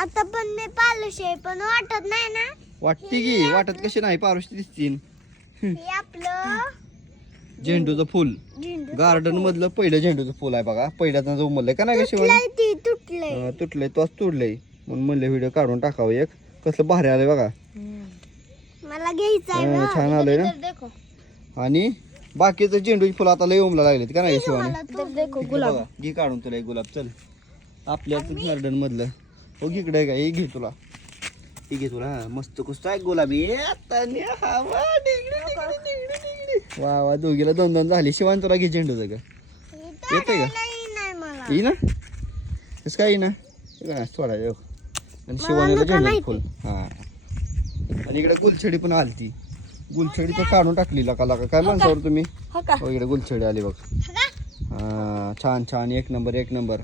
आता पण मी पालुशे पण वाटत नाही ना. वाटते की वाटत कशी नाही पारुष्टी दिसतील. हे आपलं झेंडूचं फुल झेंडू गार्डन मधलं पहिलं झेंडूचं फुल आहे बघा. पहिल्याचं जो म्हणलंय का नाही का शिवानी? तुटलंय ती तुटलंय. तुटलंय तोच तुडलंय म्हणून म्हणलं व्हिडिओ काढून टाकावं एक. कसलं भारी आलंय बघा. मला घ्यायचं आहे ना. छान आलंय ना. देखो आणि बाकीचं झेंडूची फुलं आता लय उमला लागलेत का नाही शिवानी? देखो इकडे बघा, घे काढून तुला एक गुलाब. चल आपल्याच गार्डन मधलं. हो इकडे आहे का? हे घे तुला. हे घे तुला. मस्त कुस्ता आहे गुलाबी. वा वा दोघीला दोन दोन झाली. शिवानी तुला घे झेंडूचं का? येते का? नाही मला. येई ना कसं काय येई ना थोडा आणि शिवानीला झेंडूचं फुल. हा आणि इकडे गुलछडी पण आलती. गुलछडी तर काढून टाकली लका लका. काय माणसावर तुम्ही? हो इकडे गुलछडी आली बघ. हा छान छान एक नंबर एक नंबर.